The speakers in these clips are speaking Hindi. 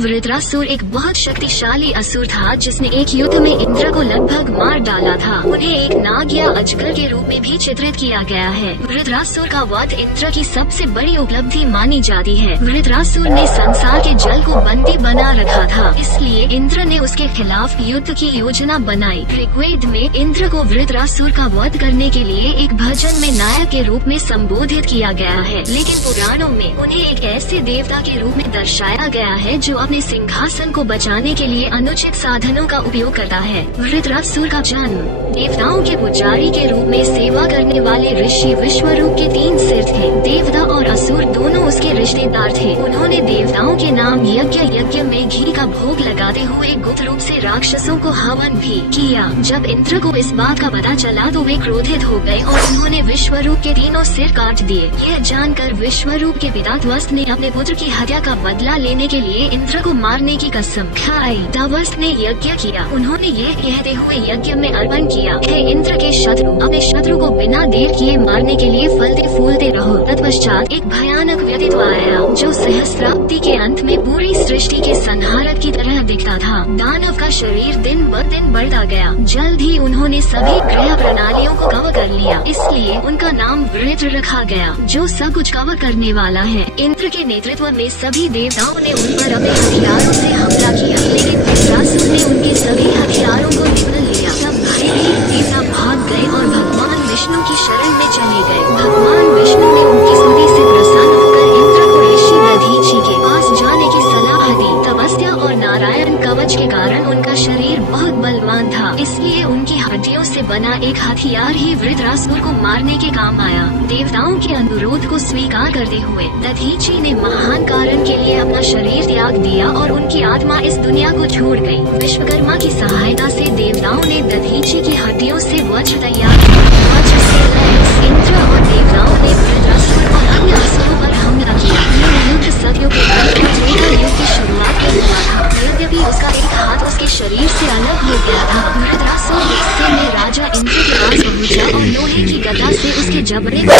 वृत्रासुर एक बहुत शक्तिशाली असुर था जिसने एक युद्ध में इंद्र को लगभग मार डाला था। उन्हें एक नाग या अजगर के रूप में भी चित्रित किया गया है। वृत्रासुर का वध इंद्र की सबसे बड़ी उपलब्धि मानी जाती है। वृत्रासुर ने संसार के जल को बंदी बना रखा था, इसलिए इंद्र ने उसके खिलाफ युद्ध की योजना बनाई। ऋग्वेद में इंद्र को वृत्रासुर का वध करने के लिए एक भजन में नायक के रूप में संबोधित किया गया है, लेकिन पुराणों में उन्हें एक ऐसे देवता के रूप में दर्शाया गया है जो अपने सिंहासन को बचाने के लिए अनुचित साधनों का उपयोग करता है। वृत्रासुर का जन्म देवताओं के पुजारी के रूप में सेवा करने वाले ऋषि विश्वरूप के 3 सिर थे। देवता और असुर दोनों उसके रिश्तेदार थे। उन्होंने देवताओं के नाम यज्ञ में घी का भोग लगाते हुए गुप्त रूप से राक्षसों को हवन भी किया। जब इंद्र को इस बात का पता चला तो वे क्रोधित हो गए और उन्होंने विश्वरूप के 3 सिर काट दिए। यह जानकर विश्वरूप के पिता ध्वस्त ने अपने पुत्र की हत्या का बदला लेने के लिए इंद्र को मारने की कसम खाई। ध्वस्त ने यज्ञ किया। उन्होंने ये कहते हुए यज्ञ में अर्पण किया, हे इंद्र के शत्रु, अपने शत्रु को बिना देर किए मारने के लिए फलते फूलते रहो। तत्पश्चात एक भयानक व्यक्तित्व आया जो सहस्राब्दी के अंत में पूरी सृष्टि के संहारक की तरह दिखता था। दानव का शरीर दिन ब दिन बढ़ता गया। जल्द ही उन्होंने सभी ग्रह प्रणालियों को कवर कर लिया, इसलिए उनका नाम वृत्र रखा गया, जो सब कुछ कवर करने वाला है। इंद्र के नेतृत्व में सभी देवताओं ने उन पर अपने हथियारों से हमला किया, लेकिन वृत्रासुर ने उनके सभी हथियारों को निगल लिया। सब भयभीत देवता भाग गए और भगवान विष्णु की शरण में चले गए। भगवान विष्णु ने उनकी स्तुति से प्रसन्न होकर इंद्र को ऋषि दधीचि के पास जाने की सलाह दी। तपस्या और नारायण कवच के कारण उनका शरीर बहुत बलवान था, इसलिए उनकी हड्डियों से बना एक हथियार ही वृत्रासुर को मारने के काम आया। देवताओं के अनुरोध को स्वीकार करते हुए दधीचि ने महान कारण के लिए अपना शरीर त्याग दिया और उनकी आत्मा इस दुनिया को छोड़ गई। विश्वकर्मा की सहायता से देवताओं ने दधीचि की हड्डियों से वज्र तैयार किया। वज्र से लैस इंद्र और देवताओं ने वृत्रासुर और अन्य असुरों पर हमला किया। यह युद्ध सतयुग के अंत में युग की शुरुआत में हुआ था। यद्यपि उसका एक हाथ उसके शरीर से अलग हो गया था। वृत्रासुर गुस्से में राजा इंद्र के पास पहुंचा और लोहे की गदा से उसके जबड़े को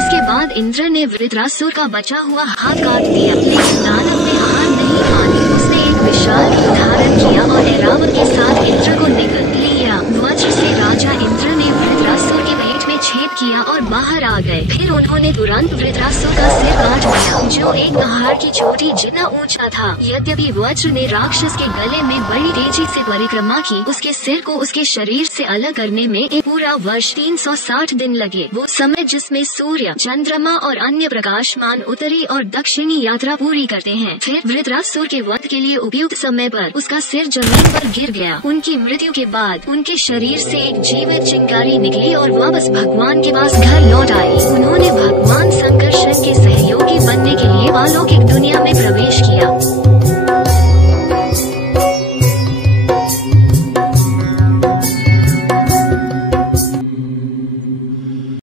इसके बाद इंद्र ने वृत्रासुर का बचा हुआ हाथ काट दिया, लेकिन दानव ने हार नहीं मानी। उसने एक विशाल रूप धारण किया और ऐरावत के साथ इंद्र को निगल लिया। वज्र से राजा इंद्र ने वृत्रासुर के पेट में छेद किया और बाहर आ गए। फिर उन्होंने तुरंत वृत्रासुर का सिर काट दिया, जो एक पहाड़ की चोटी जितना ऊंचा था। यद्यपि वज्र ने राक्षस के गले में बड़ी तेजी से परिक्रमा की, उसके सिर को उसके शरीर से अलग करने में एक पूरा वर्ष 360 दिन लगे। वो समय जिसमें सूर्य, चंद्रमा और अन्य प्रकाशमान उत्तरी और दक्षिणी यात्रा पूरी करते हैं। फिर वृत्रासुर के वध के लिए उपयुक्त समय पर उसका सिर जमीन पर गिर गया। उनकी मृत्यु के बाद उनके शरीर से एक जीवित चिंगारी निकली और वापस भगवान के पास घर लौट आई। उन्होंने भगवान संकर्षण के सहयोगी बनने के लिए अलौकिक दुनिया में प्रवेश किया।